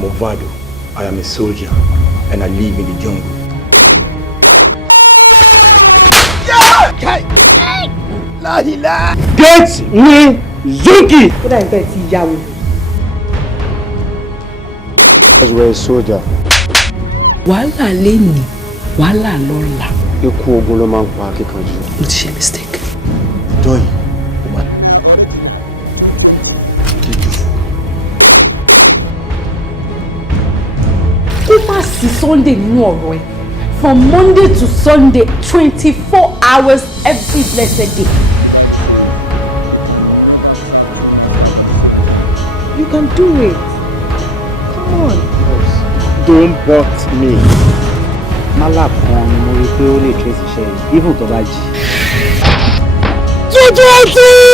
I'm Ovado. I am a soldier and I live in the jungle. Get me Zuki! What I bet you yawo. Because we're a soldier. Wàhálà lẹ́ni, wàhálà lọ́la. Ikú ogun ló máa ń pa akíkanjú. Mo ti ṣe mistake. Joy. Kó má sí Sunday nínú ọ̀rọ̀ ẹ̀. From Monday to Sunday, 24 hours every blessed day. You can do it. Come on. Don't butt me. Malap kan ni mo rí pé ó lè trace iṣẹ́ yìí, even tó bá jí. Tutu!